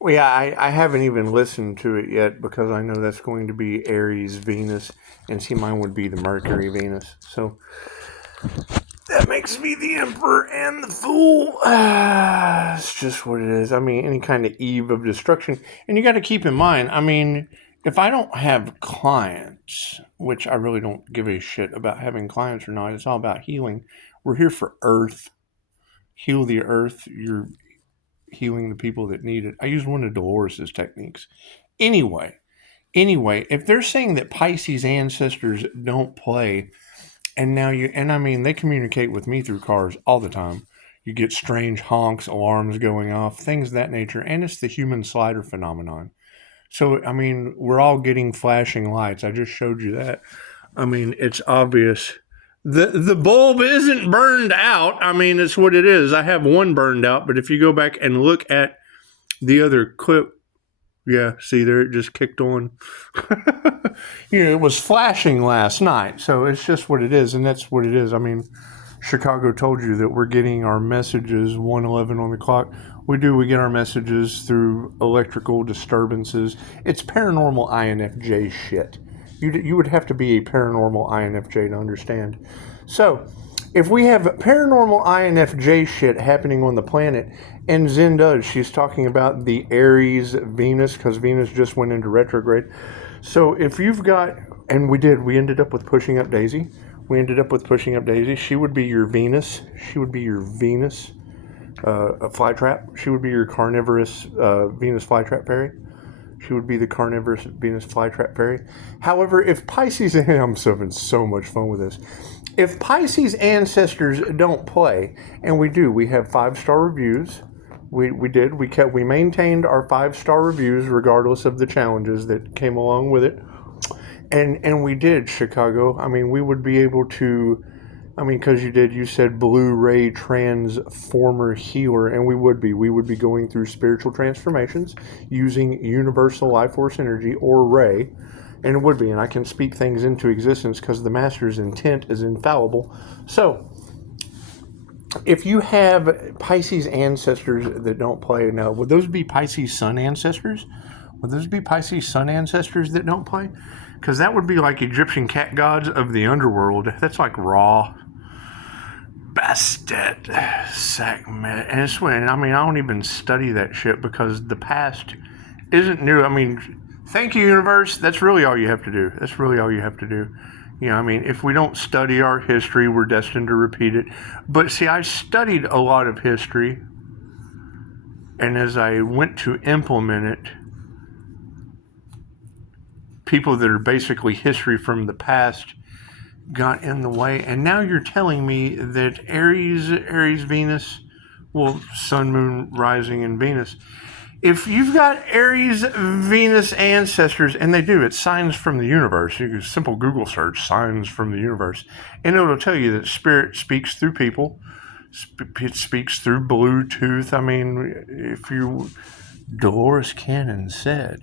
Well, yeah, I haven't even listened to it yet because I know that's going to be Aries Venus, and see, mine would be the Mercury Venus. So that makes me the Emperor and the Fool. It's just what it is. I mean, any kind of eve of destruction. And you got to keep in mind, I mean, if I don't have clients, which I really don't give a shit about having clients or not, it's all about healing. We're here for Earth. Heal the Earth. You're healing the people that need it. I use one of Dolores' techniques. Anyway, if they're saying that Pisces ancestors don't play, and I mean, they communicate with me through cars all the time. You get strange honks, alarms going off, things of that nature, and it's the human slider phenomenon. So, I mean, we're all getting flashing lights. I just showed you that. I mean, it's obvious. The bulb isn't burned out. I mean, it's what it is. I have one burned out, but if you go back and look at the other clip, yeah, see there, it just kicked on. It was flashing last night, so it's just what it is, and that's what it is. I mean, Chicago told you that we're getting our messages 1:11 on the clock. We get our messages through electrical disturbances. It's paranormal INFJ shit. You would have to be a paranormal INFJ to understand. So, if we have paranormal INFJ shit happening on the planet, and Zen does, she's talking about the Aries Venus, because Venus just went into retrograde. So if you've got, and we ended up with pushing up Daisy. She would be your Venus. Flytrap. She would be your carnivorous Venus flytrap fairy. She would be the carnivorous Venus flytrap fairy. However, if Pisces, and I'm having so much fun with this, if Pisces ancestors don't play, and we have 5-star reviews. We maintained our 5-star reviews regardless of the challenges that came along with it. And we did, Chicago. I mean, we would be able to, I mean, because you said Blu-ray transformer healer, and we would be going through spiritual transformations using universal life force energy or ray, and it would be, and I can speak things into existence because the master's intent is infallible. So if you have Pisces ancestors that don't play, now would those be Pisces sun ancestors? That don't play? Because that would be like Egyptian cat gods of the underworld. That's like Ra, Bastet, Sekhmet. And it's when, I mean, I don't even study that shit because the past isn't new. I mean, thank you, universe. That's really all you have to do. I mean, if we don't study our history, we're destined to repeat it. But see, I studied a lot of history, and as I went to implement it, people that are basically history from the past got in the way. And now you're telling me that Aries, Venus, well, Sun, Moon, Rising, and Venus. If you've got Aries, Venus ancestors, and they do, it's signs from the universe. You can simple Google search, signs from the universe, and it'll tell you that spirit speaks through people. It speaks through Bluetooth. I mean, Dolores Cannon said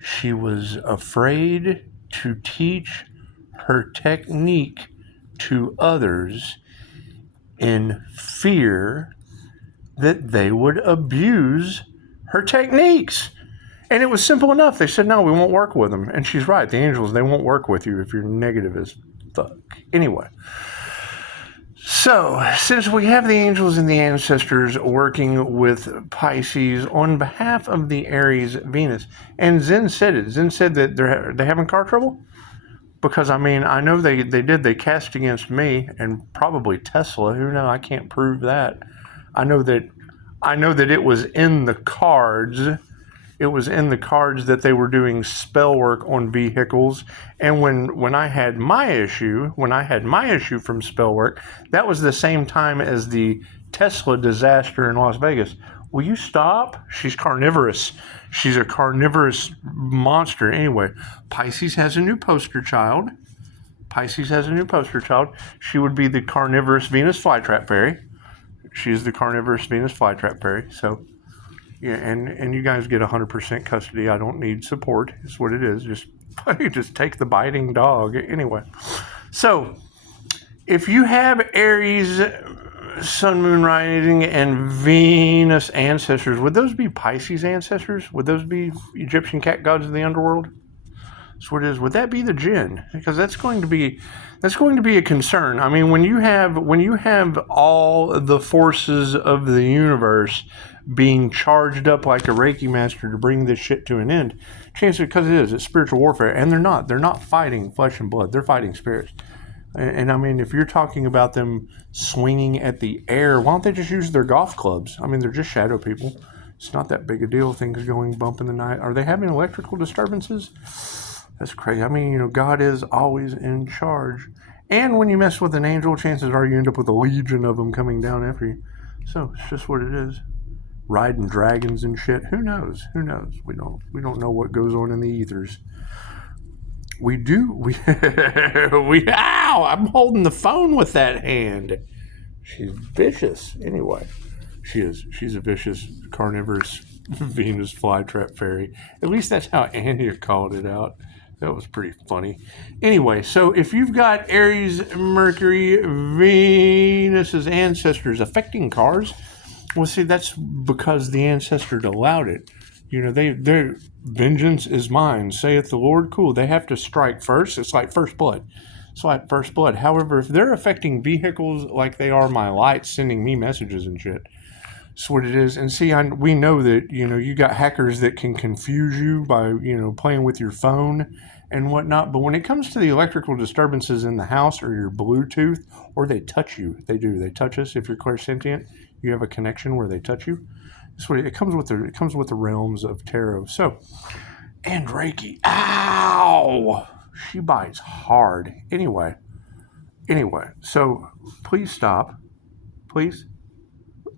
she was afraid to teach her technique to others in fear that they would abuse her techniques. And it was simple enough. They said, no, we won't work with them. And she's right. The angels, they won't work with you if you're negative as fuck. Anyway. So, since we have the angels and the ancestors working with Pisces on behalf of the Aries Venus, and Zen said it. Zen said that they're having car trouble? Because, I mean, I know they cast against me and probably Tesla. Who knows? I can't prove that. I know that it was in the cards. It was in the cards that they were doing spell work on vehicles. And when I had my issue from spell work, that was the same time as the Tesla disaster in Las Vegas. Will you stop? She's carnivorous. She's a carnivorous monster. Anyway, Pisces has a new poster child. She would be the carnivorous Venus flytrap fairy. She is the carnivorous Venus flytrap fairy. So, yeah, and you guys get 100% custody. I don't need support. It's what it is. Just take the biting dog. Anyway, so if you have Aries, Sun, Moon, Rising, and Venus ancestors. Would those be Pisces ancestors? Would those be Egyptian cat gods of the underworld? That's what it is. Would that be the jinn? Because that's going to be a concern. I mean, when you have all the forces of the universe being charged up like a Reiki master to bring this shit to an end, chances, because it's spiritual warfare, and they're not fighting flesh and blood. They're fighting spirits. And I mean, if you're talking about them swinging at the air, why don't they just use their golf clubs? I mean, they're just shadow people. It's not that big a deal. Things going bump in the night. Are they having electrical disturbances? That's crazy. I mean, God is always in charge. And when you mess with an angel, chances are you end up with a legion of them coming down after you. So it's just what it is. Riding dragons and shit. Who knows? Who knows? We don't know what goes on in the ethers. We do. Ow! I'm holding the phone with that hand. She's vicious. Anyway, she is. She's a vicious carnivorous Venus flytrap fairy. At least that's how Anya called it out. That was pretty funny. Anyway, so if you've got Aries, Mercury, Venus's ancestors affecting cars, well, see, that's because the ancestor allowed it. You know, their vengeance is mine, saith the Lord. Cool. They have to strike first. It's like first blood. However, if they're affecting vehicles like they are my lights, sending me messages and shit, that's what it is. And see, we know that, you know, you got hackers that can confuse you by, you know, playing with your phone and whatnot. But when it comes to the electrical disturbances in the house or your Bluetooth, or they touch you, they touch us. If you're clairsentient, you have a connection where they touch you. That's what it comes with. It comes with the realms of tarot. So, and Reiki. Ow! She bites hard. Anyway. So please stop. Please.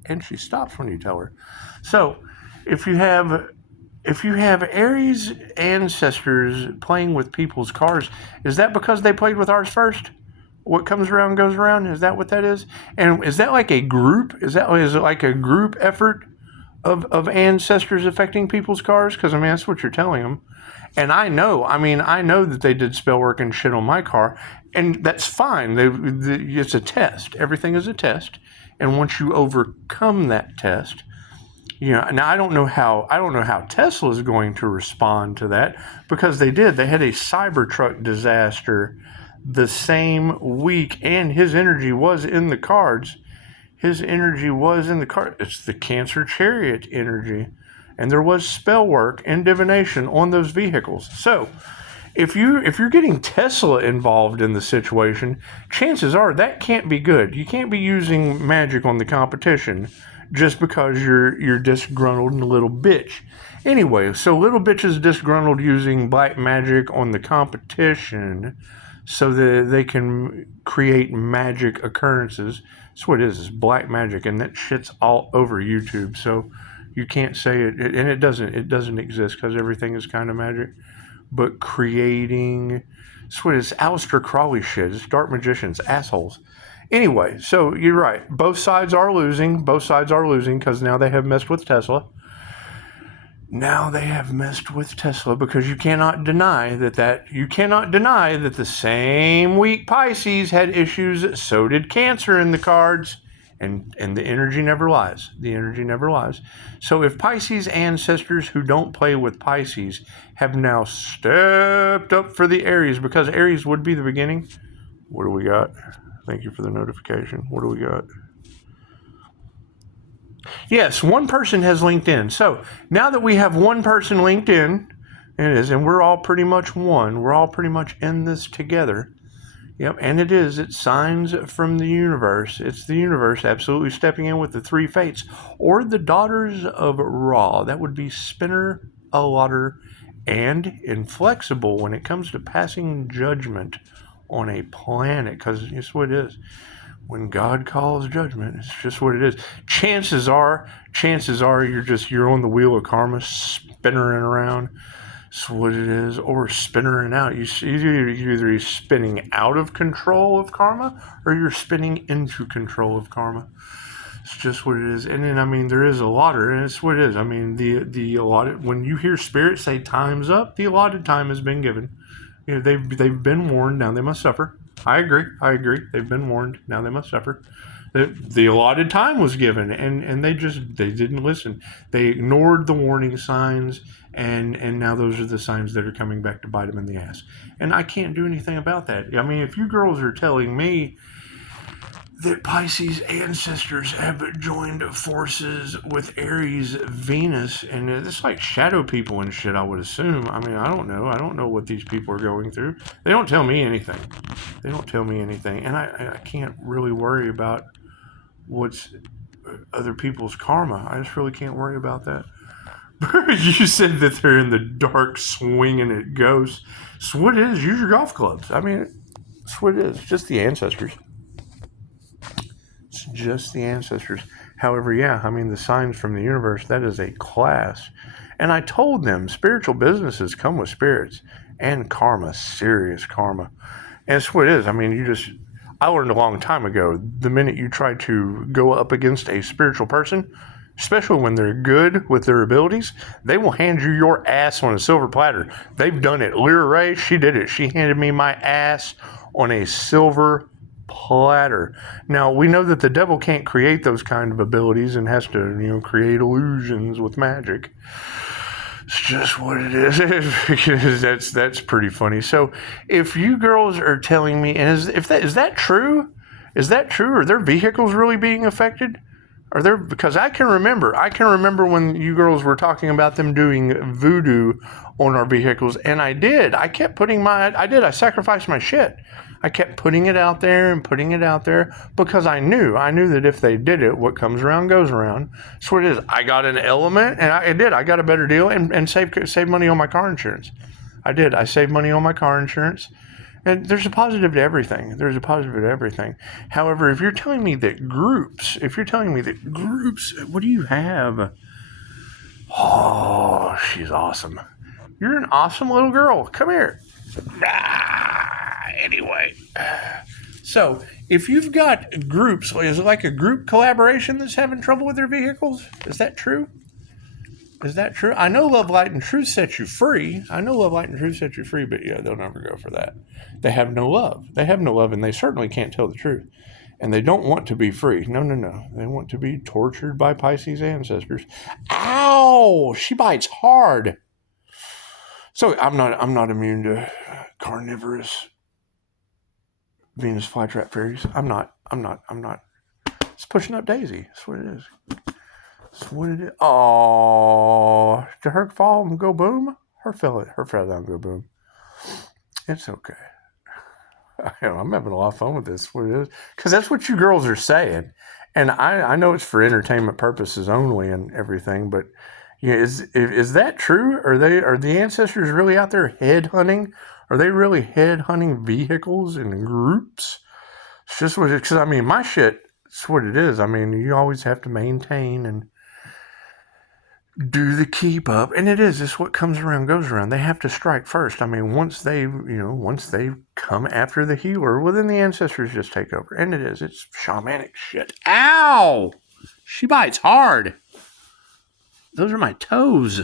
And she stops when you tell her. So, if you have Aries ancestors playing with people's cars, is that because they played with ours first? What comes around goes around. Is that what that is? And is that like a group? Is it like a group effort of ancestors affecting people's cars? Because I mean, that's what you're telling them. And I know that they did spell work and shit on my car, and that's fine. It's a test. Everything is a test. And once you overcome that test, you know. Now I don't know how Tesla is going to respond to that, because they had a Cybertruck disaster the same week, and his energy was in the cards. It's the Cancer Chariot energy. And there was spell work and divination on those vehicles. So, if you're getting Tesla involved in the situation, chances are that can't be good. You can't be using magic on the competition just because you're disgruntled and a little bitch. Anyway, so little bitch is disgruntled using black magic on the competition so that they can create magic occurrences. That's what it is. It's black magic, and that shit's all over YouTube. So you can't say it, and it doesn't exist, because everything is kind of magic. But creating, that's what it is. Aleister Crowley shit. It's dark magicians, assholes. Anyway, so you're right. Both sides are losing because now they have messed with Tesla. Because you cannot deny that the same week Pisces had issues, so did Cancer in the cards. And the energy never lies. So if Pisces ancestors who don't play with Pisces have now stepped up for the Aries, because Aries would be the beginning. What do we got? Thank you for the notification. What do we got? Yes, one person has linked in. So now that we have one person linked in, and we're all pretty much one. We're all pretty much in this together. Yep, and it's signs from the universe. It's the universe absolutely stepping in with the three fates, or the daughters of Ra. That would be Spinner, Allotter, and Inflexible when it comes to passing judgment on a planet, because it's what it is. When God calls judgment, it's just what it is. Chances are you're on the wheel of karma, spinning around. That's what it is, or spinning out. You're either spinning out of control of karma, or you're spinning into control of karma. It's just what it is. And then, I mean, there is a allotter, and it's what it is. I mean, the allotted, when you hear spirit say time's up, the allotted time has been given. You know, they've been warned, now they must suffer. I agree. They've been warned, now they must suffer. The allotted time was given, and they didn't listen. They ignored the warning signs, and now those are the signs that are coming back to bite them in the ass. And I can't do anything about that. I mean, if you girls are telling me that Pisces ancestors have joined forces with Aries, Venus, and it's like shadow people and shit, I would assume. I mean, I don't know. I don't know what these people are going through. They don't tell me anything. They don't tell me anything. And I can't really worry about what's other people's karma. I just really can't worry about that. You said that they're in the dark swinging at ghosts. So what it is, use your golf clubs. I mean, that's what it is. Just the ancestors. It's just the ancestors. However, yeah, I mean, the signs from the universe, that is a class. And I told them spiritual businesses come with spirits and karma, serious karma. And that's what it is. I mean, I learned a long time ago, the minute you try to go up against a spiritual person, especially when they're good with their abilities, they will hand you your ass on a silver platter. They've done it. Lyra Ray, she did it. She handed me my ass on a silver platter. Now, we know that the devil can't create those kind of abilities and has to, create illusions with magic. It's just what it is. That's pretty funny. So, if you girls are telling me, and is that true? Is that true? Are their vehicles really being affected? Because I can remember when you girls were talking about them doing voodoo on our vehicles, and I did. I sacrificed my shit. I kept putting it out there because I knew that if they did it, what comes around goes around. So it is. I got an element, and I got a better deal and saved money on my car insurance. I did. I saved money on my car insurance. And there's a positive to everything. However, if you're telling me that groups, what do you have? Oh, she's awesome. You're an awesome little girl. Come here. Anyway. So, if you've got groups, is it like a group collaboration that's having trouble with their vehicles? Is that true? I know Love, Light, and Truth sets you free. But yeah, they'll never go for that. They have no love. And they certainly can't tell the truth. And they don't want to be free. No. They want to be tortured by Pisces ancestors. Ow! She bites hard. So I'm not immune to carnivorous Venus flytrap fairies. I'm not. It's pushing up Daisy. That's what it is. Oh, did her fall and go boom? Her fell down and go boom. It's okay. I'm having a lot of fun with this. What it is, because that's what you girls are saying, and I know it's for entertainment purposes only and everything. But is that true? Are the ancestors really out there head hunting? Are they really head hunting vehicles in groups? It's just what it. Because I mean, my shit. It's what it is. I mean, you always have to maintain and do the keep up, and it's what comes around goes around. They have to strike first. I mean, once they come after the healer, well, then the ancestors just take over, and it's shamanic shit. Ow! She bites hard. Those are my toes.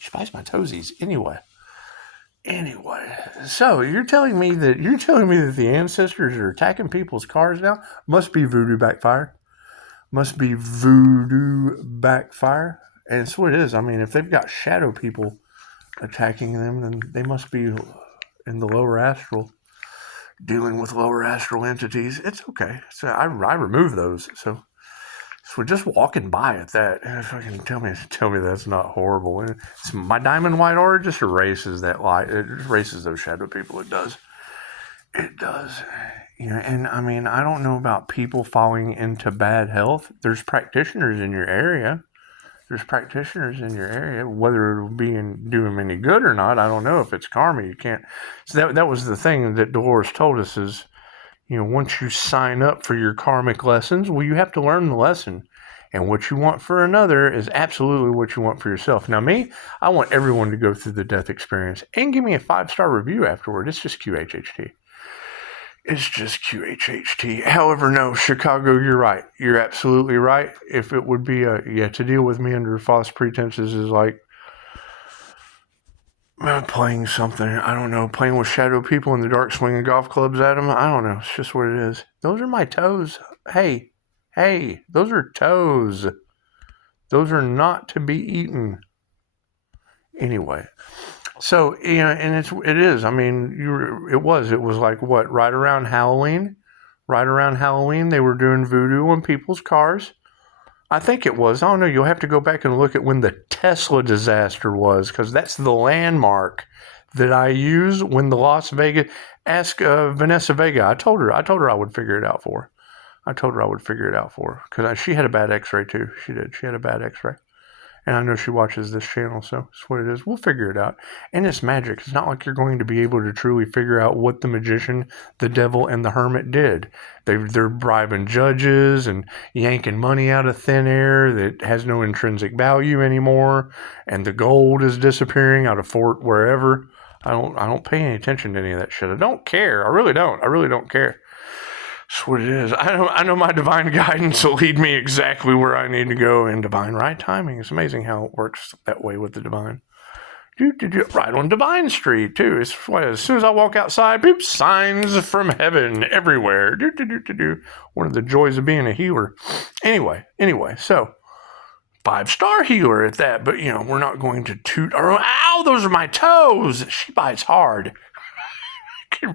She bites my toesies. Anyway, so you're telling me that the ancestors are attacking people's cars now? Must be voodoo backfire. And it's what it is. I mean, if they've got shadow people attacking them, then they must be in the lower astral, dealing with lower astral entities. It's okay. So I remove those. So we're just walking by at that. And fucking tell me that's not horrible. And it's my diamond white aura just erases that light. It erases those shadow people. It does. And I mean, I don't know about people falling into bad health. There's practitioners in your area. Whether it'll be do them any good or not, I don't know. If it's karma, you can't. So that was the thing that Dolores told us is, once you sign up for your karmic lessons, well, you have to learn the lesson. And what you want for another is absolutely what you want for yourself. Now, me, I want everyone to go through the death experience and give me a 5-star review afterward. It's just QHHT. However, no, Chicago, you're right. You're absolutely right. If it would be to deal with me under false pretenses is like playing something. I don't know, playing with shadow people in the dark, swinging golf clubs at them. I don't know. It's just what it is. Those are my toes. Hey, Hey, those are toes. Those are not to be eaten. Anyway, so and it is. I mean, it was like what, right around Halloween. Right around Halloween, they were doing voodoo on people's cars. I think it was. I don't know. You'll have to go back and look at when the Tesla disaster was, because that's the landmark that I use when the Las Vegas. Ask Vanessa Vega. I told her I would figure it out for her. I told her I would figure it out for her because she had a bad X-ray too. She did. She had a bad X-ray. And I know she watches this channel, so that's what it is. We'll figure it out. And it's magic. It's not like you're going to be able to truly figure out what the magician, the devil, and the hermit did. They're bribing judges and yanking money out of thin air that has no intrinsic value anymore. And the gold is disappearing out of Fort wherever. I don't pay any attention to any of that shit. I don't care. I really don't. I really don't care. That's what it is. I know my divine guidance will lead me exactly where I need to go in divine right timing. It's amazing how it works that way with the divine. Right on Divine Street, too. As soon as I walk outside, boop, signs from heaven everywhere. One of the joys of being a healer. Anyway, so 5-star healer at that, but we're not going to toot. Ow, those are my toes. She bites hard.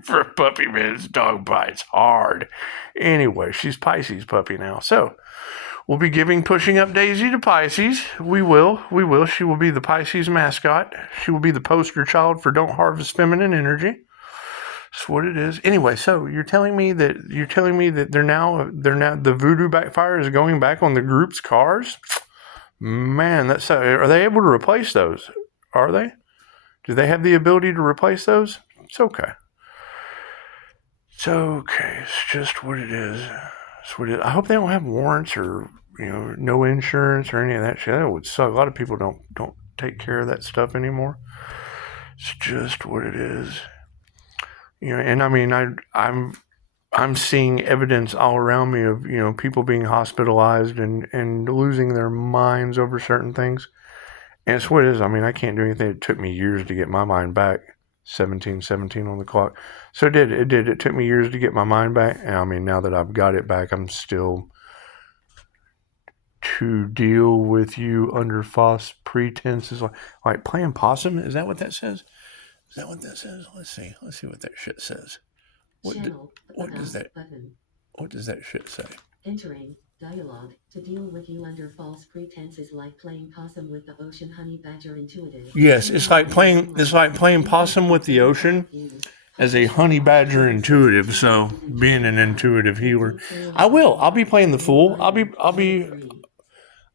For a puppy, man, this dog bites hard. Anyway, she's Pisces puppy now. So, we'll be giving Pushing Up Daisy to Pisces. We will. She will be the Pisces mascot. She will be the poster child for Don't Harvest Feminine Energy. That's what it is. Anyway, so you're telling me that they're now the voodoo backfire is going back on the group's cars? Man, are they able to replace those? Are they? Do they have the ability to replace those? It's okay. It's okay. It's just what it is. It's what it is. I hope they don't have warrants or no insurance or any of that shit. That would suck. A lot of people don't take care of that stuff anymore. It's just what it is. And I mean, I'm seeing evidence all around me of people being hospitalized and losing their minds over certain things. And it's what it is. I mean, I can't do anything. It took me years to get my mind back. 17 on the clock. So it did. It took me years to get my mind back. And I mean, now that I've got it back, I'm still to deal with you under false pretenses. Like playing possum. Is that what that says? Is that what that says? Let's see what that shit says. What does that shit say? Entering dialogue to deal with you under false pretenses, like playing possum with the ocean. Honey badger intuitive. Yes, it's like playing possum with the ocean as a honey badger intuitive. So being an intuitive healer, I'll be playing the fool.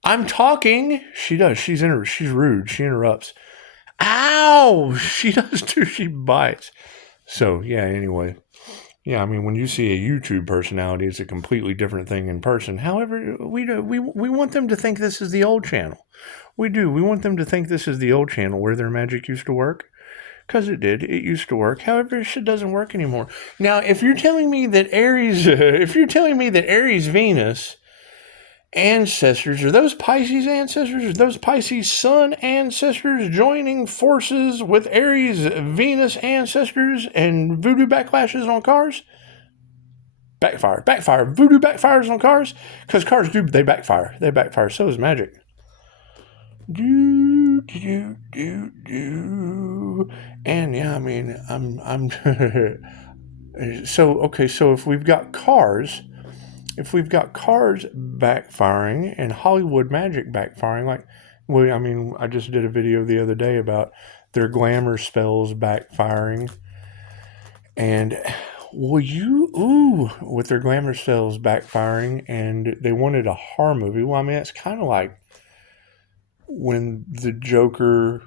I'm talking. She does. She's rude. She interrupts. Ow! She does too. She bites. So yeah. Anyway. Yeah, I mean, when you see a YouTube personality, it's a completely different thing in person. However, we want them to think this is the old channel. We do. We want them to think this is the old channel where their magic used to work. Because it did. It used to work. However, it shit doesn't work anymore. Now, if you're telling me that Aries Venus ancestors, are those Pisces ancestors, are those Pisces Sun ancestors joining forces with Aries Venus ancestors and voodoo backlashes on cars? Backfire. Voodoo backfires on cars? Because cars they backfire. So is magic. And yeah, I mean, I'm so okay, so if we've got cars backfiring and Hollywood magic backfiring, I just did a video the other day about their glamour spells backfiring, and with their glamour spells backfiring, and they wanted a horror movie. Well, I mean, that's kind of like when the Joker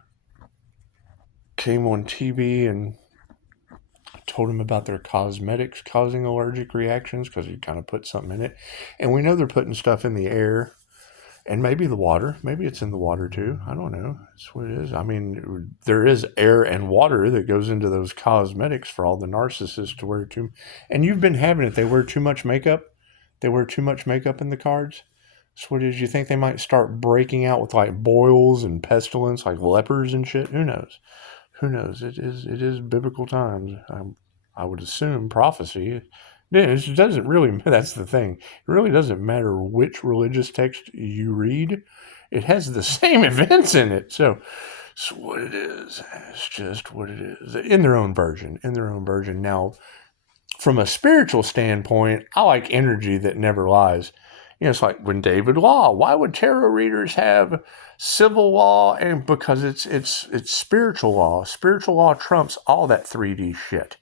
came on TV and told him about their cosmetics causing allergic reactions because he kind of put something in it. And we know they're putting stuff in the air and maybe the water. Maybe it's in the water too. I don't know. That's what it is. I mean, there is air and water that goes into those cosmetics for all the narcissists to wear too. And you've been having it. They wear too much makeup. They wear too much makeup in the cards. That's what it is. You think they might start breaking out with like boils and pestilence, like lepers and shit? Who knows? It is biblical times. I would assume prophecy. It doesn't really, that's the thing. It really doesn't matter which religious text you read. It has the same events in it. So it's what it is. It's just what it is. In their own version. In their own version. Now, from a spiritual standpoint, I like energy that never lies. You know, it's like when David Law. Why would tarot readers have civil law? And because it's spiritual law. Spiritual law trumps all that 3D shit.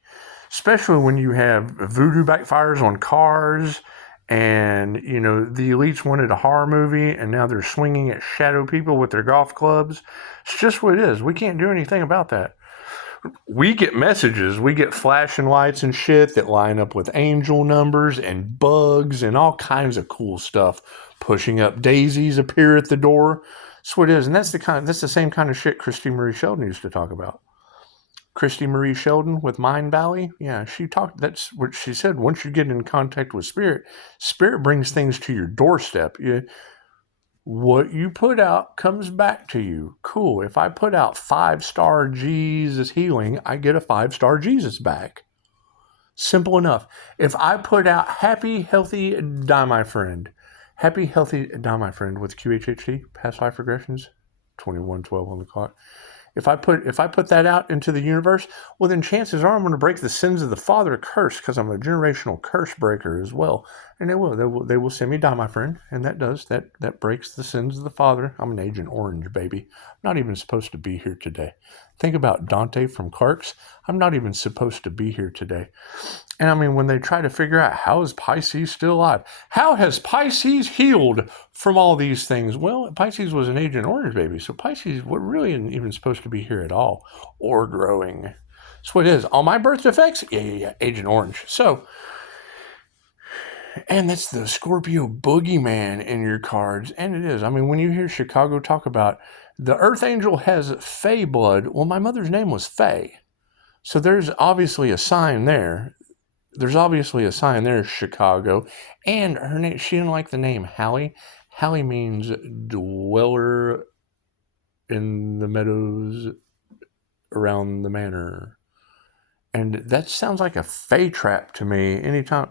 Especially when you have voodoo backfires on cars, and you know the elites wanted a horror movie, and now they're swinging at shadow people with their golf clubs. It's just what it is. We can't do anything about that. We get messages, we get flashing lights and shit that line up with angel numbers and bugs and all kinds of cool stuff. Pushing up daisies appear at the door. That's what it is, and that's the same kind of shit Christine Marie Sheldon used to talk about. Christy Marie Sheldon with Mind Valley. Yeah, that's what she said. Once you get in contact with spirit, spirit brings things to your doorstep. What you put out comes back to you. Cool. If I put out 5-star Jesus healing, I get a 5-star Jesus back. Simple enough. If I put out happy, healthy, die my friend. Happy, healthy, die my friend with QHHT, past life regressions, 2112 on the clock. If I put that out into the universe, well, then chances are I'm going to break the sins of the father curse, because I'm a generational curse breaker as well. And they will send me die, my friend. And that breaks the sins of the father. I'm an Agent Orange, baby. I'm not even supposed to be here today. Think about Dante from Clerks. I'm not even supposed to be here today. And I mean, when they try to figure out how is Pisces still alive? How has Pisces healed from all these things? Well, Pisces was an Agent Orange baby, so Pisces really isn't even supposed to be here at all, or growing. That's what it is. All my birth defects? Yeah, Agent Orange. So, and that's the Scorpio boogeyman in your cards, and it is. I mean, when you hear Chicago talk about the Earth Angel has Fae blood, well, my mother's name was Fae. So there's obviously a sign there. Chicago. And her name, she didn't like the name Hallie. Hallie means dweller in the meadows around the manor. And that sounds like a fae trap to me anytime.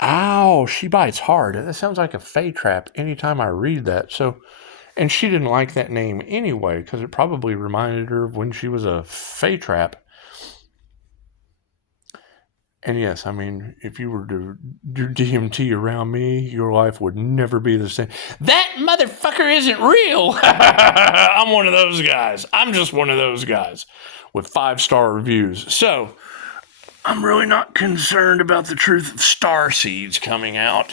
Ow, she bites hard. That sounds like a fae trap anytime I read that. So, and she didn't like that name anyway, because it probably reminded her of when she was a fae trap. And yes, I mean, if you were to do DMT around me, your life would never be the same. That motherfucker isn't real. I'm one of those guys. I'm just one of those guys with 5-star reviews. So, I'm really not concerned about the truth of star seeds coming out.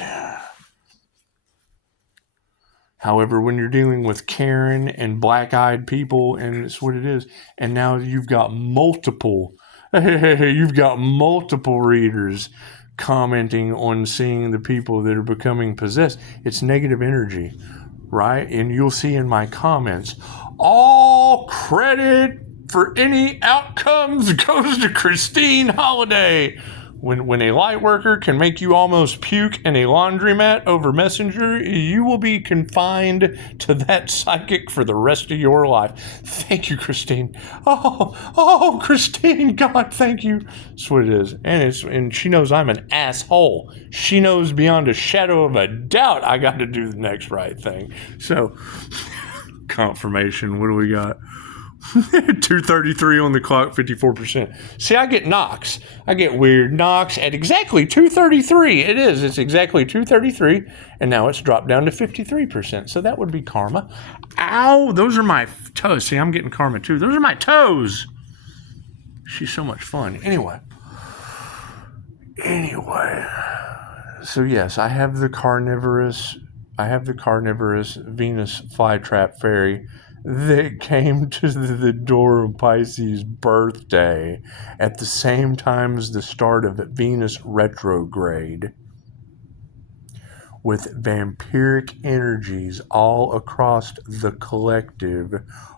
However, when you're dealing with Karen and black-eyed people, and it's what it is, and now you've got multiple readers commenting on seeing the people that are becoming possessed. It's negative energy, right? And you'll see in my comments, all credit for any outcomes goes to Christine Holiday. When a light worker can make you almost puke in a laundromat over Messenger, you will be confined to that psychic for the rest of your life. Thank you, Christine. Oh, Christine, God, thank you. That's what it is. And she knows I'm an asshole. She knows beyond a shadow of a doubt I got to do the next right thing. So, confirmation. What do we got? 2:33 on the clock, 54%. See, I get knocks. I get weird knocks at exactly 2:33. It's exactly 2:33, and now it's dropped down to 53%. So that would be karma. Ow, those are my toes. See, I'm getting karma too. Those are my toes. She's so much fun. Anyway. So yes, I have the carnivorous Venus flytrap fairy that came to the door of Pisces' birthday at the same time as the start of Venus retrograde, with vampiric energies all across the collective,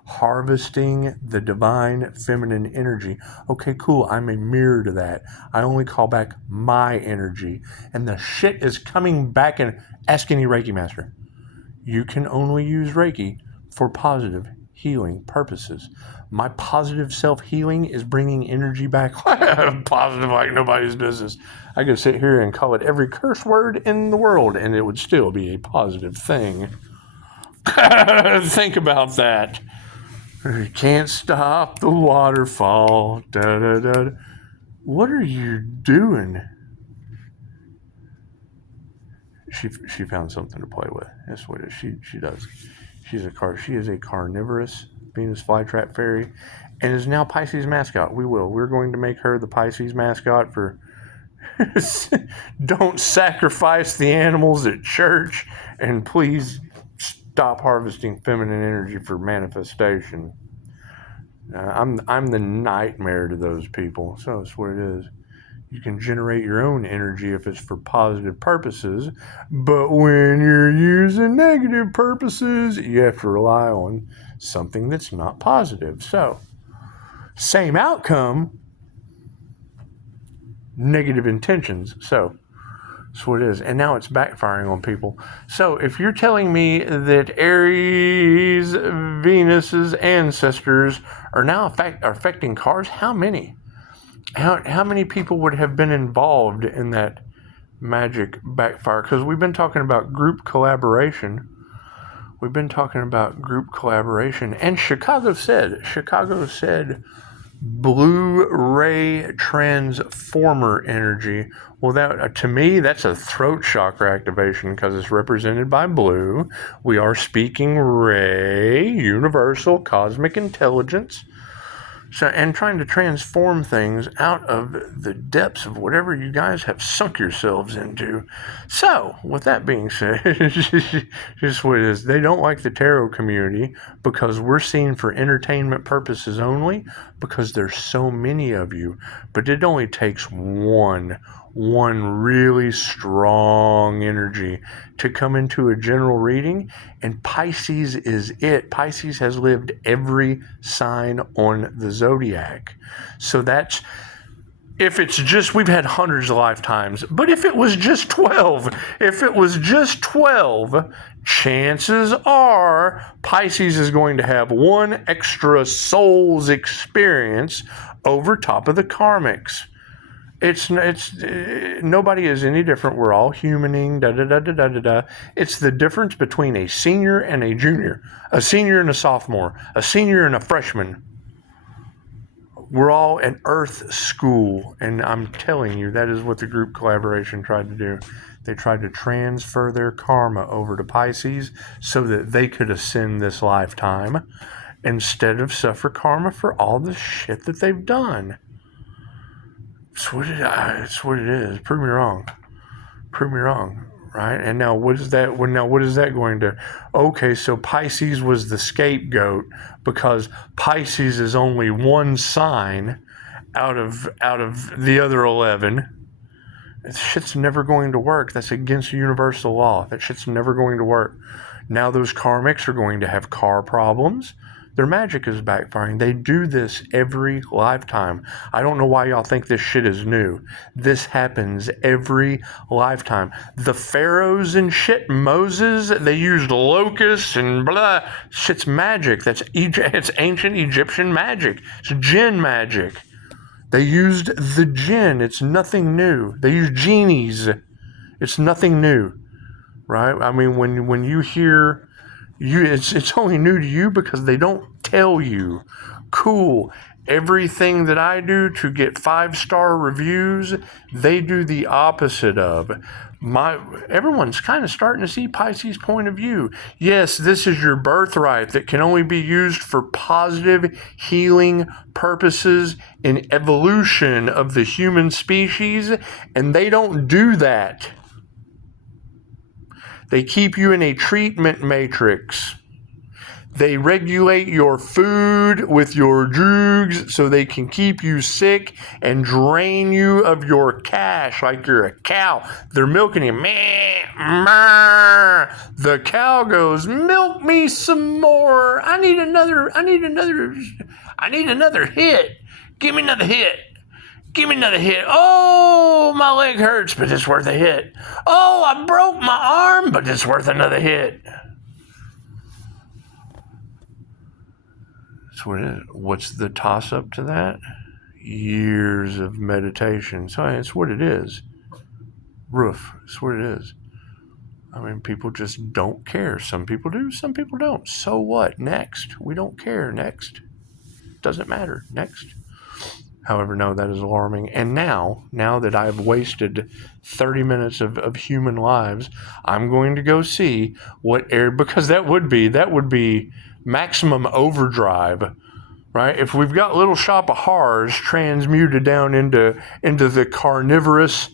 harvesting the divine feminine energy. Okay, cool, I'm a mirror to that. I only call back my energy, and the shit is coming back. And ask any Reiki master. You can only use Reiki for positive healing purposes. My positive self-healing is bringing energy back. Positive like nobody's business. I could sit here and call it every curse word in the world, and it would still be a positive thing. Think about that. You can't stop the waterfall. Da, da, da. What are you doing? She found something to play with. That's what she does. She is a carnivorous Venus flytrap fairy, and is now Pisces mascot. We're going to make her the Pisces mascot for. Don't sacrifice the animals at church, and please stop harvesting feminine energy for manifestation. I'm the nightmare to those people. So that's what it is. You can generate your own energy if it's for positive purposes, but when you're using negative purposes, you have to rely on something that's not positive. So, same outcome, negative intentions. So, that's what it is. And now it's backfiring on people. So, if you're telling me that Aries, Venus's ancestors are now affecting cars, how many? How many people would have been involved in that magic backfire? Because we've been talking about group collaboration. And Chicago said blue ray transformer energy. Well, that to me, that's a throat chakra activation because it's represented by blue. We are speaking ray, universal cosmic intelligence. So, and trying to transform things out of the depths of whatever you guys have sunk yourselves into. So, with that being said, just what it is. They don't like the tarot community because we're seen for entertainment purposes only because there's so many of you. But it only takes one really strong energy to come into a general reading, and Pisces is it. Pisces has lived every sign on the zodiac. So that's, if it's just, we've had hundreds of lifetimes, but if it was just 12, chances are Pisces is going to have one extra soul's experience over top of the karmics. It's nobody is any different. We're all humaning. Da da da da da da da. It's the difference between a senior and a junior, a senior and a sophomore, a senior and a freshman. We're all an Earth school, and I'm telling you, that is what the group collaboration tried to do. They tried to transfer their karma over to Pisces so that they could ascend this lifetime instead of suffer karma for all the shit that they've done. It's what it is. Prove me wrong, right? And now what is that? What is that going to? Okay, so Pisces was the scapegoat because Pisces is only one sign out of the other 11. That shit's never going to work. That's against universal law. That shit's never going to work. Now those karmics are going to have car problems. Their magic is backfiring. They do this every lifetime. I don't know why y'all think this shit is new. This happens every lifetime. The pharaohs and shit, Moses, they used locusts and blah. Shit's magic. It's ancient Egyptian magic. It's jinn magic. They used the jinn. It's nothing new. They used genies. It's nothing new, right? I mean, when you hear... it's only new to you because they don't tell you. Cool. Everything that I do to get 5-star reviews, they do the opposite of. Everyone's kind of starting to see Pisces' point of view. Yes, this is your birthright that can only be used for positive healing purposes in evolution of the human species, and they don't do that. They keep you in a treatment matrix. They regulate your food with your drugs so they can keep you sick and drain you of your cash like you're a cow. They're milking you. Meh, meh. The cow goes, milk me some more. I need another hit. Give me another hit. Give me another hit. Oh, my leg hurts, but it's worth a hit. Oh, I broke my arm, but it's worth another hit. That's what it is. What's the toss up to that? Years of meditation. So it's what it is. Roof. It's what it is. I mean, people just don't care. Some people do, some people don't. So what? Next. We don't care. Next. Doesn't matter. Next. However, no, that is alarming. And now that I've wasted 30 minutes of human lives, I'm going to go see what air, because that would be maximum overdrive, right? If we've got Little Shop of Horrors transmuted down into the carnivorous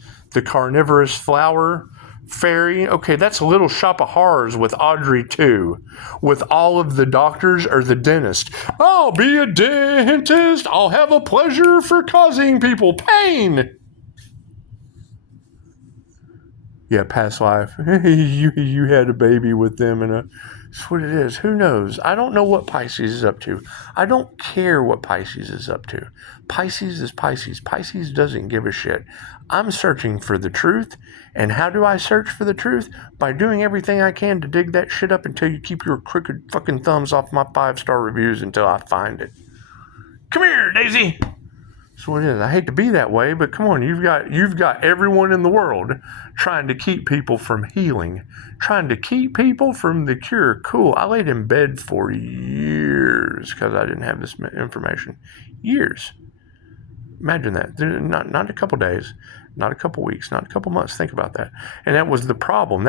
flower fairy, okay, that's Little Shop of Horrors with Audrey too, with all of the doctors or the dentist. I'll be a dentist. I'll have a pleasure for causing people pain. Yeah, past life. you had a baby with them, and that's what it is. Who knows? I don't know what Pisces is up to. I don't care what Pisces is up to. Pisces is Pisces. Pisces doesn't give a shit. I'm searching for the truth. And how do I search for the truth? By doing everything I can to dig that shit up until you keep your crooked fucking thumbs off my 5-star reviews until I find it. Come here, Daisy. That's what it is. I hate to be that way, but come on, you've got everyone in the world trying to keep people from healing, trying to keep people from the cure. Cool. I laid in bed for years because I didn't have this information. Years. Imagine that. Not a couple days, not a couple weeks, not a couple months. Think about that. And that was the problem.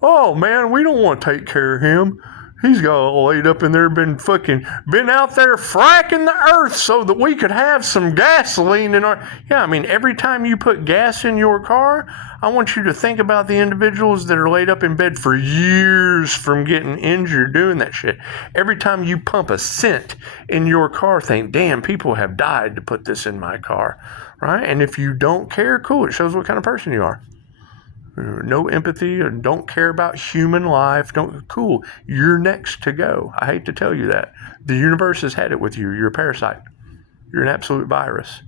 Oh man, we don't want to take care of him. He's got laid up in there, been out there fracking the earth so that we could have some gasoline in our... Yeah, I mean, every time you put gas in your car, I want you to think about the individuals that are laid up in bed for years from getting injured doing that shit. Every time you pump a cent in your car, think, damn, people have died to put this in my car, right? And if you don't care, cool, it shows what kind of person you are. No empathy, or don't care about human life. Cool. You're next to go. I hate to tell you that. The universe has had it with you. You're a parasite. You're an absolute virus.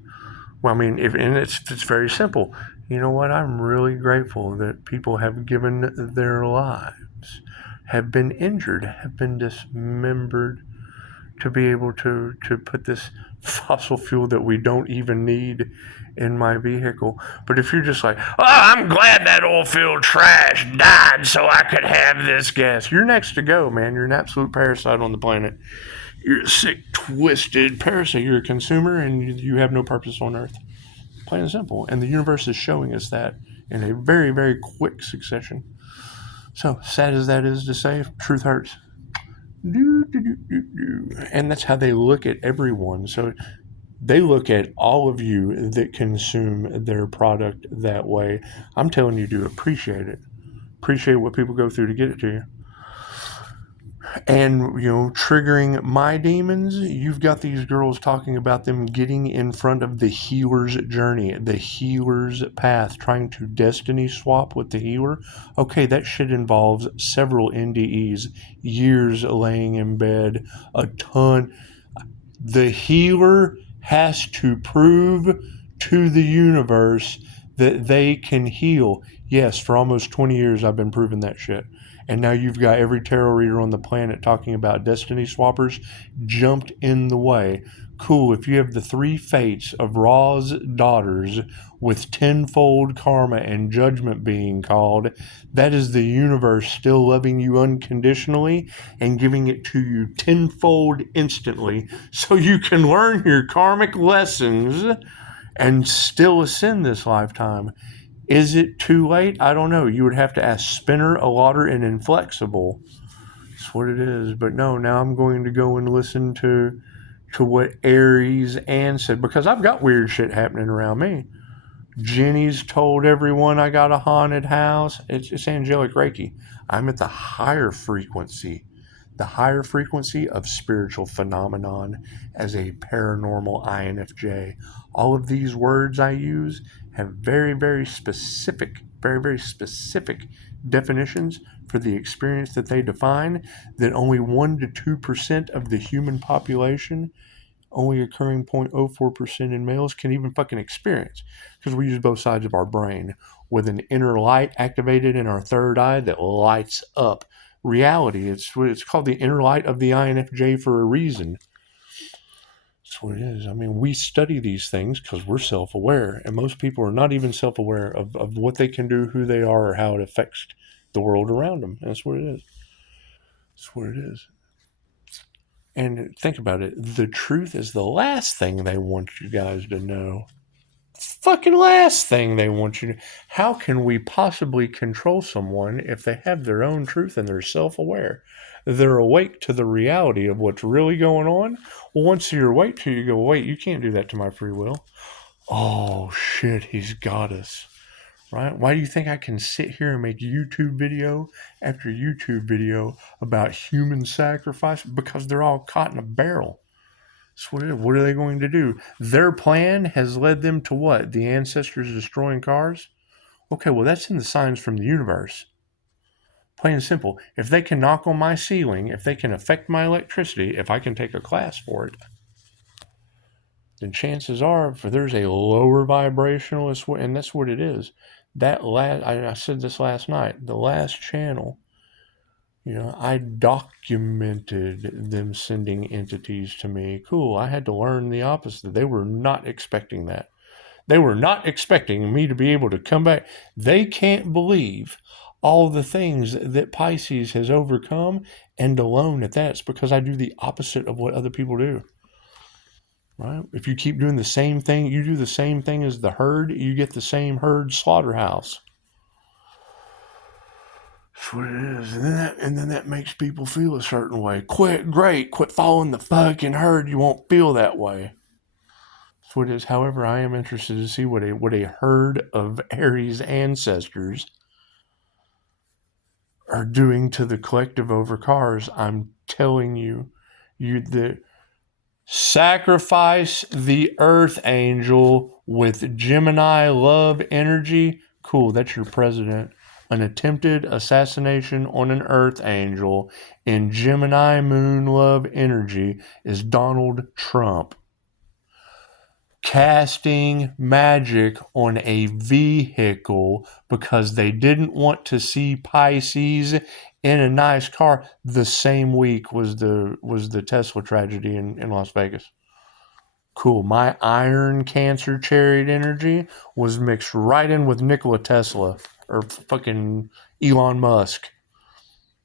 Well, I mean, it's very simple. You know what? I'm really grateful that people have given their lives, have been injured, have been dismembered, to be able to put this fossil fuel that we don't even need in my vehicle. But if you're just like, oh, I'm glad that oil-filled trash died so I could have this gas, you're next to go, man. You're an absolute parasite on the planet. You're a sick, twisted parasite. You're a consumer, and you have no purpose on Earth. Plain and simple. And the universe is showing us that in a very, very quick succession. So, sad as that is to say, truth hurts. And that's how they look at everyone. So they look at all of you that consume their product that way. I'm telling you to appreciate it. Appreciate what people go through to get it to you. And, triggering my demons, you've got these girls talking about them getting in front of the healer's journey, the healer's path, trying to destiny swap with the healer. Okay, that shit involves several NDEs, years laying in bed, a ton. The healer has to prove to the universe that they can heal. Yes, for almost 20 years I've been proving that shit. And now you've got every tarot reader on the planet talking about destiny swappers jumped in the way. Cool, if you have the 3 fates of Ra's daughters with tenfold karma and judgment being called, that is the universe still loving you unconditionally and giving it to you tenfold instantly so you can learn your karmic lessons and still ascend this lifetime. Is it too late? I don't know. You would have to ask Spinner, Allaughter, and Inflexible. That's what it is. But no, now I'm going to go and listen to what Aries Ann said, because I've got weird shit happening around me. Jenny's told everyone I got a haunted house. It's angelic Reiki. I'm at the higher frequency of spiritual phenomenon as a paranormal INFJ. All of these words I use have very, very specific definitions for the experience that they define, that only 1 to 2% of the human population, only occurring 0.04% in males, can even fucking experience, because we use both sides of our brain with an inner light activated in our third eye that lights up reality. It's called the inner light of the INFJ for a reason. That's what it is. I mean, we study these things because we're self-aware, and most people are not even self-aware of what they can do, who they are, or how it affects the world around them. That's what it is. That's what it is. And think about it. The truth is the last thing they want you guys to know. Fucking last thing they want you to. How can we possibly control someone if they have their own truth and they're self-aware? They're awake to the reality of what's really going on. Well, once you're awake to it, you go, wait, you can't do that to my free will. Oh shit, he's got us. Right? Why do you think I can sit here and make YouTube video after YouTube video about human sacrifice? Because they're all caught in a barrel. So what are they going to do? Their plan has led them to what? The ancestors destroying cars? Okay, well, that's in the signs from the universe. Plain and simple. If they can knock on my ceiling, if they can affect my electricity, if I can take a class for it, then chances are, if there's a lower vibrational, and that's what it is. I said this last night, the last channel, I documented them sending entities to me. Cool. I had to learn the opposite. They were not expecting that. They were not expecting me to be able to come back. They can't believe all the things that Pisces has overcome, and alone at that. It's because I do the opposite of what other people do. Right? If you keep doing the same thing, you do the same thing as the herd, you get the same herd slaughterhouse. That's what it is. And then that makes people feel a certain way. Quit following the fucking herd. You won't feel that way. That's what it is. However, I am interested to see what a herd of Aries ancestors are doing to the collective over cars. I'm telling you, sacrifice the Earth Angel with Gemini love energy. Cool, that's your president. An attempted assassination on an Earth Angel in Gemini moon love energy is Donald Trump. Casting magic on a vehicle because they didn't want to see Pisces in a nice car. The same week was the Tesla tragedy in Las Vegas. Cool. My iron Cancer chariot energy was mixed right in with Nikola Tesla or fucking Elon Musk.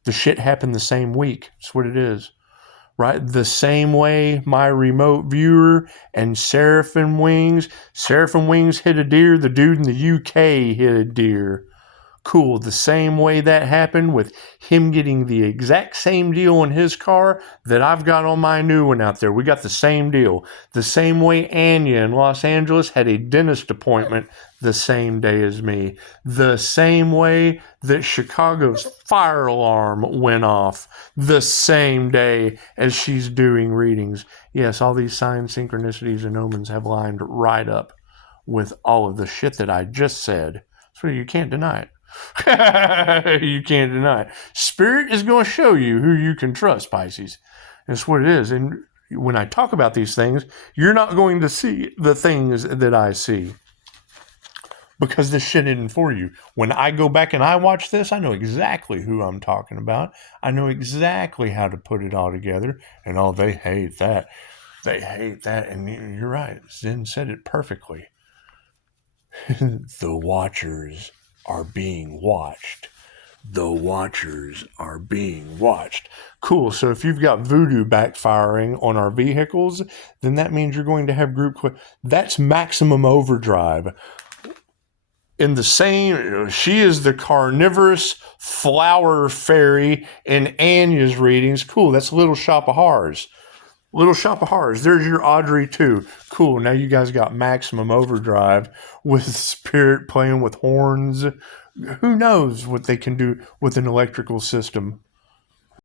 The shit happened the same week. That's what it is. Right? The same way my remote viewer and Seraphim Wings hit a deer, the dude in the UK hit a deer. Cool. The same way that happened with him getting the exact same deal on his car that I've got on my new one out there. We got the same deal. The same way Anya in Los Angeles had a dentist appointment the same day as me. The same way that Chicago's fire alarm went off the same day as she's doing readings. Yes, all these signs, synchronicities, and omens have lined right up with all of the shit that I just said. So you can't deny it. You can't deny it. Spirit is going to show you who you can trust, Pisces. That's what it is. And when I talk about these things, you're not going to see the things that I see because this shit isn't for you. When I go back and I watch this, I know exactly who I'm talking about. I know exactly how to put it all together. And they hate that. They hate that. And you're right. Zen said it perfectly. The Watchers are being watched. The Watchers are being watched. Cool. So if you've got voodoo backfiring on our vehicles, then that means you're going to have that's maximum overdrive. In the same, she is the carnivorous flower fairy in Anya's readings. Cool. That's Little Shop of Horrors. Little Shop of Horrors. There's your Audrey too. Cool. Now you guys got maximum overdrive with spirit playing with horns. Who knows what they can do with an electrical system?